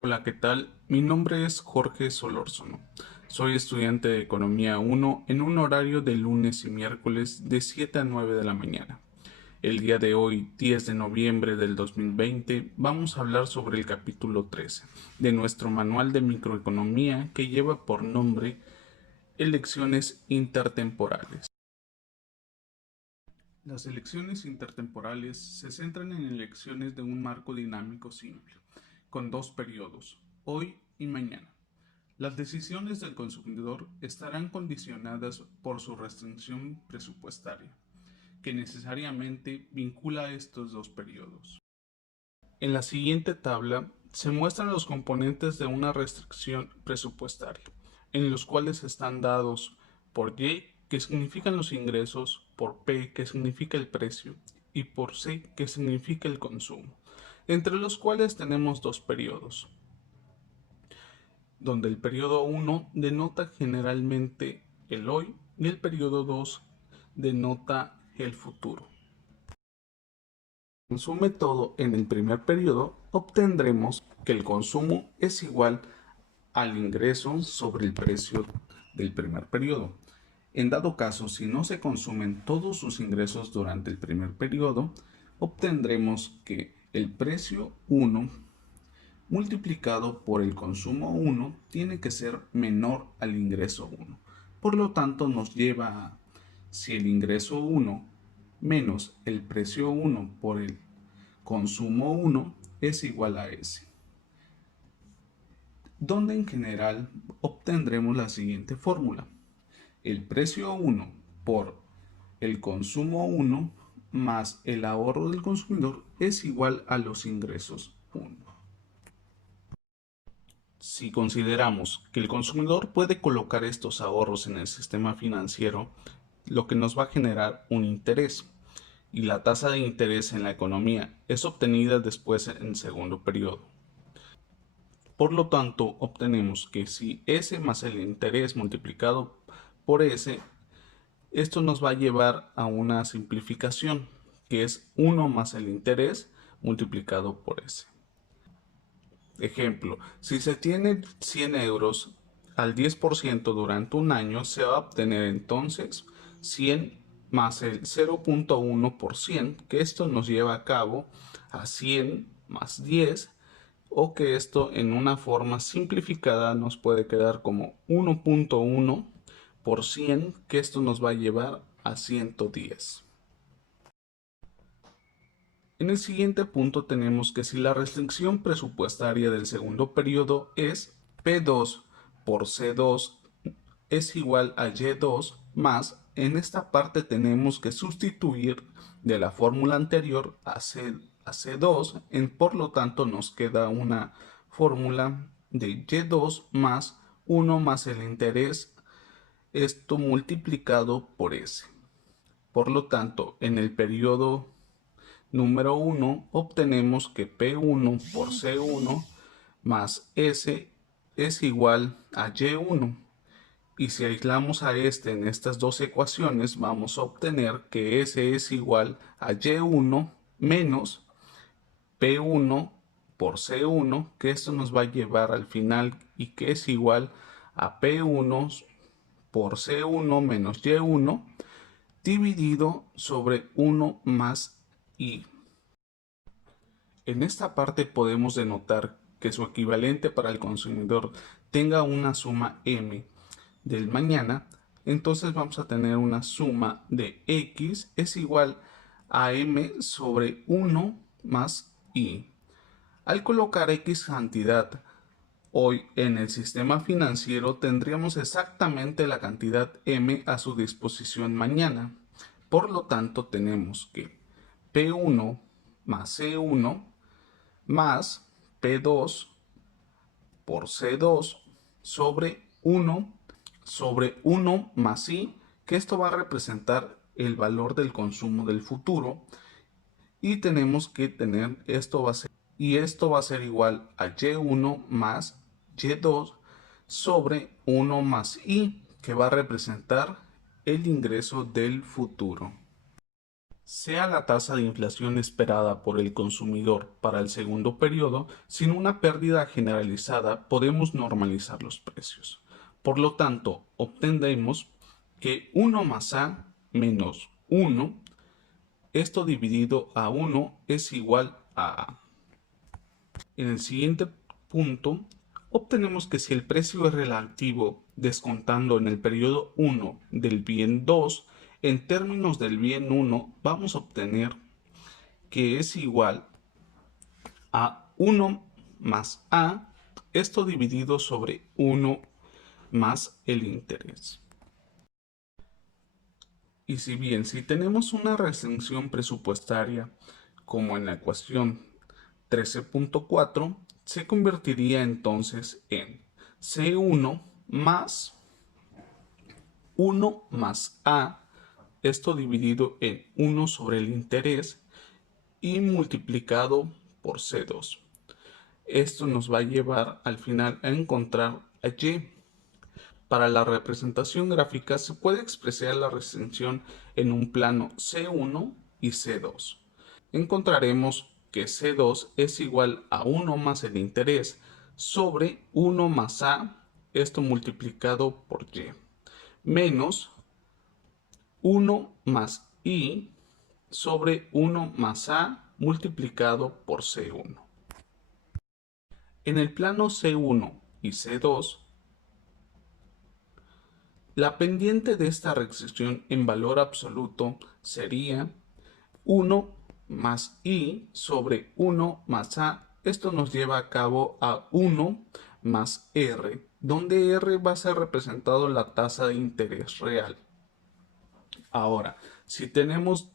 Hola, ¿qué tal? Mi nombre es Jorge Solórzano. Soy estudiante de Economía 1 en un horario de lunes y miércoles de 7 a 9 de la mañana. El día de hoy, 10 de noviembre del 2020, vamos a hablar sobre el capítulo 13 de nuestro manual de microeconomía que lleva por nombre Elecciones intertemporales. Las elecciones intertemporales se centran en elecciones de un marco dinámico simple, con dos periodos, hoy y mañana. Las decisiones del consumidor estarán condicionadas por su restricción presupuestaria, que necesariamente vincula estos dos periodos. En la siguiente tabla se muestran los componentes de una restricción presupuestaria, en los cuales están dados por Y, que significan los ingresos, por P, que significa el precio, y por C, que significa el consumo, entre los cuales tenemos dos periodos, donde el periodo 1 denota generalmente el hoy y el periodo 2 denota el futuro. Consume todo en el primer periodo, obtendremos que el consumo es igual al ingreso sobre el precio del primer periodo. En dado caso, si no se consumen todos sus ingresos durante el primer periodo, obtendremos que el precio 1 multiplicado por el consumo 1 tiene que ser menor al ingreso 1. Por lo tanto, nos lleva a, si el ingreso 1 menos el precio 1 por el consumo 1 es igual a S, donde en general obtendremos la siguiente fórmula. El precio 1 por el consumo 1 más el ahorro del consumidor es igual a los ingresos 1. Si consideramos que el consumidor puede colocar estos ahorros en el sistema financiero, lo que nos va a generar un interés, y la tasa de interés en la economía es obtenida después en segundo periodo. Por lo tanto, obtenemos que si S más el interés multiplicado por S, esto nos va a llevar a una simplificación, que es 1 más el interés multiplicado por S. Ejemplo, si se tiene 100 euros al 10% durante un año, se va a obtener entonces 100 más el 0.1%, que esto nos lleva a cabo a 100 más 10, o que esto en una forma simplificada nos puede quedar como 1.1 por 100, que esto nos va a llevar a 110. En el siguiente punto tenemos que si la restricción presupuestaria del segundo periodo es P2 por C2 es igual a Y2 más, en esta parte tenemos que sustituir de la fórmula anterior a C2, por lo tanto nos queda una fórmula de Y2 más 1 más el interés, esto multiplicado por S. Por lo tanto, en el periodo número 1 obtenemos que P1 por C1 más S es igual a Y1. Y si aislamos a este en estas dos ecuaciones, vamos a obtener que S es igual a Y1 menos P1 por C1, que esto nos va a llevar al final y que es igual a P1 por C1 menos Y1 dividido sobre 1 más I. En esta parte podemos denotar que su equivalente para el consumidor tenga una suma m del mañana, entonces vamos a tener una suma de x es igual a m sobre 1 más i. Al colocar x cantidad hoy en el sistema financiero tendríamos exactamente la cantidad m a su disposición mañana. Por lo tanto tenemos que P1 más C1 más P2 por C2 sobre 1 más I, que esto va a representar el valor del consumo del futuro, y tenemos que tener esto va a ser igual a Y1 más Y2 sobre 1 más I, que va a representar el ingreso del futuro. sea la tasa de inflación esperada por el consumidor para el segundo periodo, sin una pérdida generalizada podemos normalizar los precios. Por lo tanto, obtendremos que 1 más A menos 1, esto dividido a 1 es igual a A. En el siguiente punto, obtenemos que si el precio es relativo descontando en el periodo 1 del bien 2, en términos del bien 1 vamos a obtener que es igual a 1 más A, esto dividido sobre 1 más el interés. Y si tenemos una restricción presupuestaria, como en la ecuación 13.4, se convertiría entonces en C1 más 1 más A, esto dividido en 1 sobre el interés y multiplicado por C2. Esto nos va a llevar al final a encontrar a Y. Para la representación gráfica se puede expresar la restricción en un plano C1 y C2. Encontraremos que C2 es igual a 1 más el interés sobre 1 más A, esto multiplicado por Y, menos 1 más I sobre 1 más A multiplicado por C1. En el plano C1 y C2, la pendiente de esta restricción en valor absoluto sería 1 más I sobre 1 más A. Esto nos lleva a cabo a 1 más R, donde R va a ser representado la tasa de interés real. Ahora, si tenemos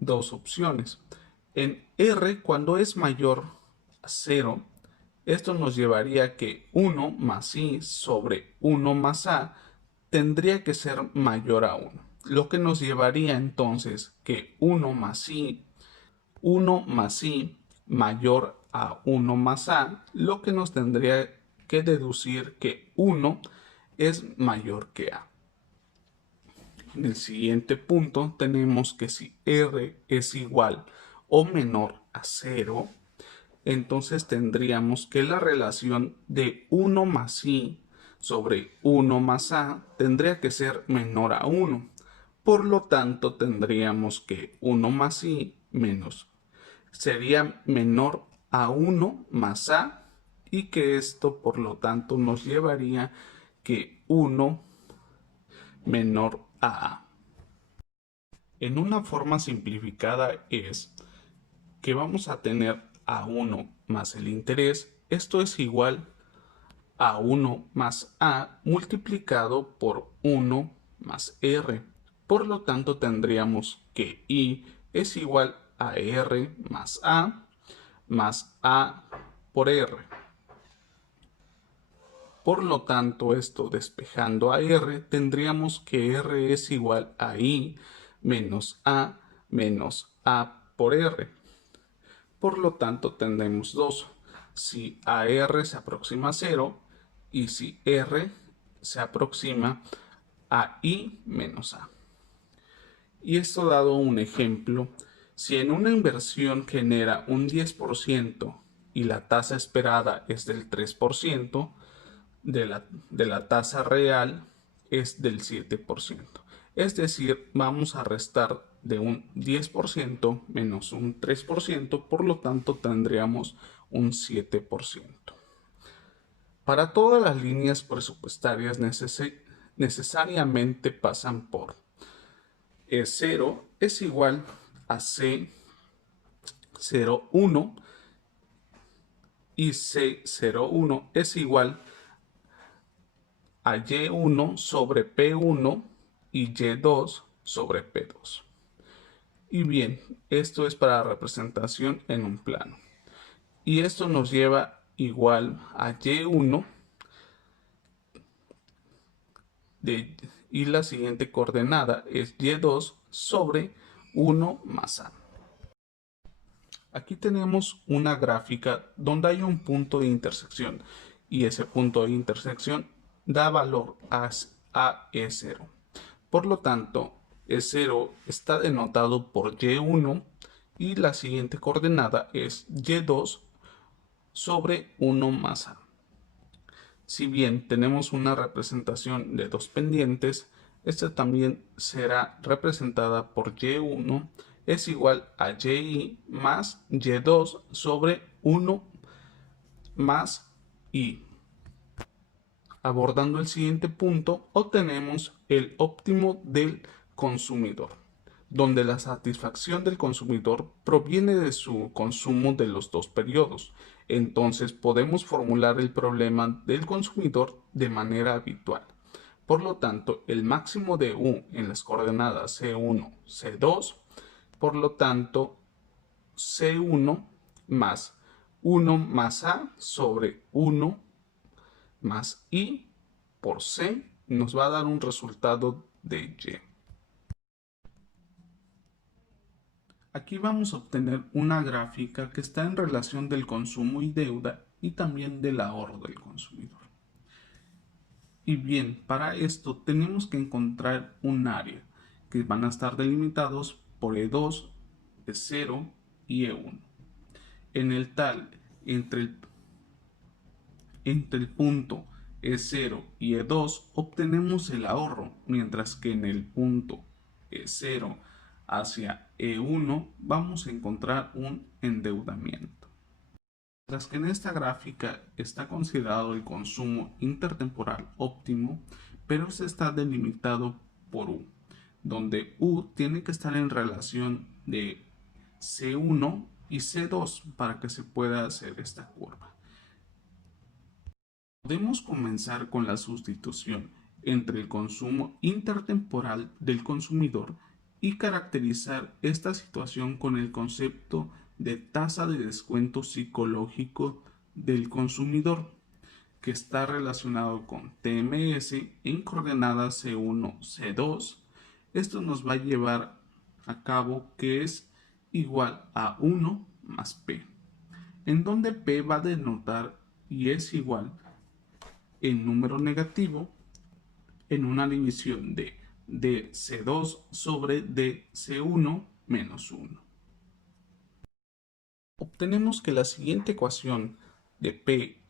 dos opciones, en R cuando es mayor a 0, esto nos llevaría a que 1 más I sobre 1 más A tendría que ser mayor a 1, lo que nos llevaría entonces que 1 más I mayor a 1 más A, lo que nos tendría que deducir que 1 es mayor que A. En el siguiente punto tenemos que si R es igual o menor a 0, entonces tendríamos que la relación de 1 más I sobre 1 más A tendría que ser menor a 1. Por lo tanto, tendríamos que 1 más I menos sería menor a 1 más A y que esto, por lo tanto, nos llevaría que 1 menor a A. En una forma simplificada es que vamos a tener a 1 más el interés. Esto es igual a 1 más A multiplicado por 1 más R. Por lo tanto, tendríamos que I es igual a R más A por R. Por lo tanto, esto despejando a R, tendríamos que R es igual a I menos A por R. Por lo tanto, tendremos 2. Si AR se aproxima a 0 y si R se aproxima a I menos A. Y esto dado un ejemplo, si en una inversión genera un 10% y la tasa esperada es del 3%, de la tasa real es del 7%. Es decir, vamos a restar de un 10% menos un 3%, por lo tanto tendríamos un 7%. Para todas las líneas presupuestarias necesariamente pasan por E0 es igual a C01 y C01 es igual a Y1 sobre P1 y Y2 sobre P2. Y bien, esto es para representación en un plano. Y esto nos lleva igual a Y1 y la siguiente coordenada es Y2 sobre 1 más A. Aquí tenemos una gráfica donde hay un punto de intersección y ese punto de intersección da valor a E0. Por lo tanto, E0 está denotado por Y1 y la siguiente coordenada es Y2 sobre 1 más A. Si bien tenemos una representación de dos pendientes, esta también será representada por Y1 es igual a Y más Y2 sobre 1 más I. Abordando el siguiente punto, obtenemos el óptimo del consumidor, donde la satisfacción del consumidor proviene de su consumo de los dos periodos. Entonces podemos formular el problema del consumidor de manera habitual. Por lo tanto, el máximo de U en las coordenadas C1, C2, por lo tanto, C1 más 1 más A sobre 1 más I por C nos va a dar un resultado de Y. Aquí vamos a obtener una gráfica que está en relación del consumo y deuda y también del ahorro del consumidor. Y bien, para esto tenemos que encontrar un área que van a estar delimitados por E2, E0 y E1. En el tal, entre el punto E0 y E2 obtenemos el ahorro, mientras que en el punto E0 hacia E1 vamos a encontrar un endeudamiento. Mientras que en esta gráfica está considerado el consumo intertemporal óptimo, pero se está delimitado por U, donde U tiene que estar en relación de C1 y C2 para que se pueda hacer esta curva. Podemos comenzar con la sustitución entre el consumo intertemporal del consumidor y caracterizar esta situación con el concepto de tasa de descuento psicológico del consumidor, que está relacionado con TMS en coordenadas C1, C2. Esto nos va a llevar a cabo que es igual a 1 más P, en donde P va a denotar y es igual en número negativo en una división de dC2 sobre dC1 menos 1. Obtenemos que la siguiente ecuación de P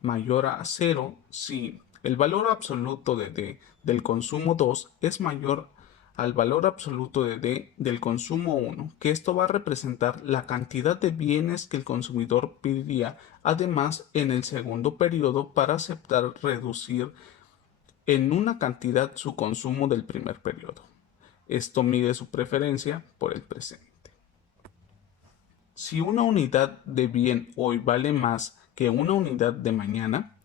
mayor a 0 si el valor absoluto de D del consumo 2 es mayor al valor absoluto de D del consumo 1, que esto va a representar la cantidad de bienes que el consumidor pediría además en el segundo periodo para aceptar reducir en una cantidad su consumo del primer periodo. Esto mide su preferencia por el presente. Si una unidad de bien hoy vale más que una unidad de mañana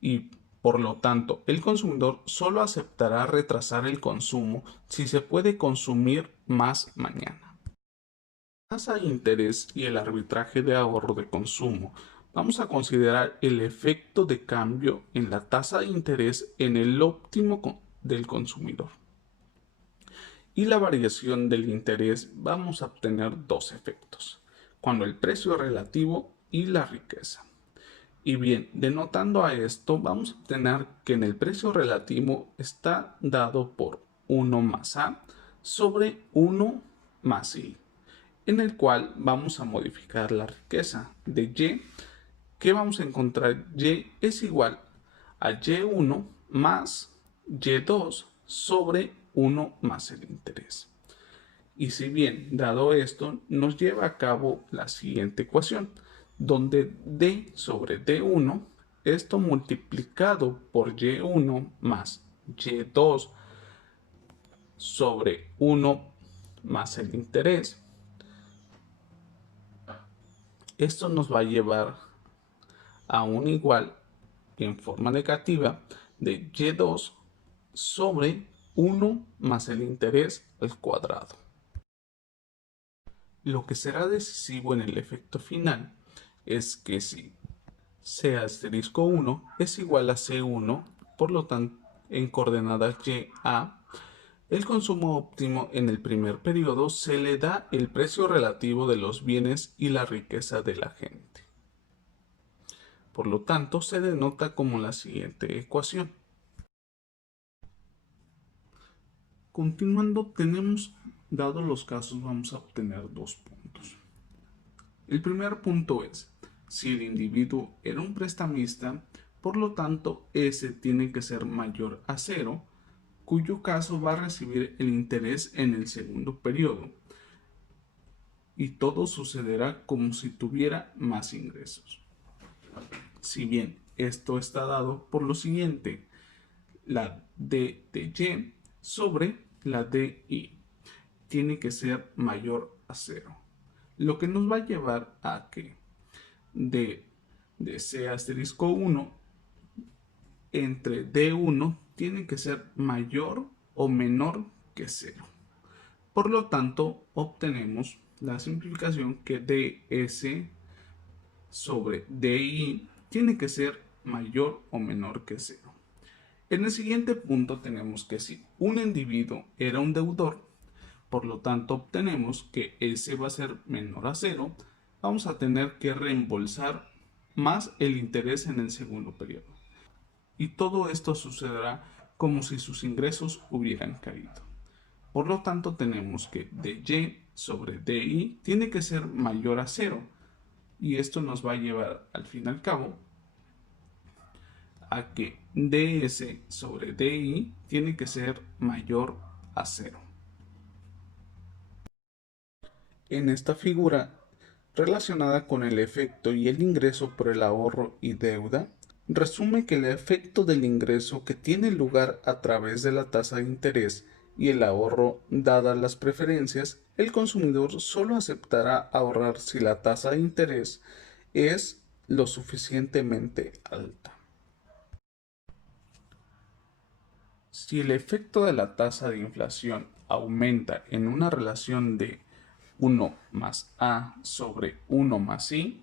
y por lo tanto el consumidor solo aceptará retrasar el consumo si se puede consumir más mañana. La tasa de interés y el arbitraje de ahorro de consumo. Vamos a considerar el efecto de cambio en la tasa de interés en el óptimo del consumidor. Y la variación del interés vamos a obtener dos efectos, cuando el precio relativo y la riqueza. Y bien, denotando a esto, vamos a obtener que en el precio relativo está dado por 1 más A sobre 1 más I, en el cual vamos a modificar la riqueza de Y, que vamos a encontrar Y es igual a Y1 más Y2 sobre 1 más el interés. Y si bien, dado esto, nos lleva a cabo la siguiente ecuación, donde D sobre D1, esto multiplicado por Y1 más Y2 sobre 1 más el interés, esto nos va a llevar a un igual en forma negativa de Y2 sobre 1 más el interés al cuadrado. Lo que será decisivo en el efecto final es que si C asterisco 1 es igual a C1, por lo tanto, en coordenadas Y a, el consumo óptimo en el primer periodo se le da el precio relativo de los bienes y la riqueza de la gente. Por lo tanto, se denota como la siguiente ecuación. Continuando, tenemos, dados los casos, vamos a obtener dos puntos. El primer punto es, si el individuo era un prestamista, por lo tanto, S tiene que ser mayor a 0, cuyo caso va a recibir el interés en el segundo periodo. Y todo sucederá como si tuviera más ingresos. Si bien esto está dado por lo siguiente, la D de Y sobre la de I tiene que ser mayor a 0, lo que nos va a llevar a que D de C asterisco 1 entre D1 tiene que ser mayor o menor que 0. Por lo tanto, obtenemos la simplificación que ds sobre di tiene que ser mayor o menor que 0. En el siguiente punto tenemos que si un individuo era un deudor, por lo tanto obtenemos que S va a ser menor a 0, vamos a tener que reembolsar más el interés en el segundo periodo. Y todo esto sucederá como si sus ingresos hubieran caído. Por lo tanto, tenemos que dy sobre di tiene que ser mayor a 0. Y esto nos va a llevar, al fin y al cabo, a que ds sobre di tiene que ser mayor a 0. En esta figura, relacionada con el efecto y el ingreso por el ahorro y deuda, resume que el efecto del ingreso que tiene lugar a través de la tasa de interés y el ahorro, dadas las preferencias, el consumidor solo aceptará ahorrar si la tasa de interés es lo suficientemente alta. Si el efecto de la tasa de inflación aumenta en una relación de 1 más A sobre 1 más I,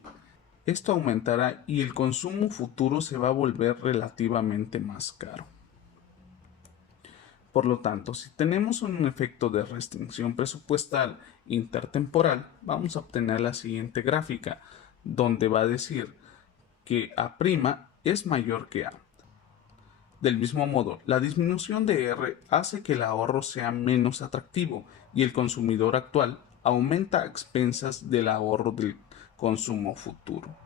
esto aumentará y el consumo futuro se va a volver relativamente más caro. Por lo tanto, si tenemos un efecto de restricción presupuestal intertemporal, vamos a obtener la siguiente gráfica, donde va a decir que A' es mayor que A. Del mismo modo, la disminución de R hace que el ahorro sea menos atractivo y el consumidor actual aumenta a expensas del ahorro del consumo futuro.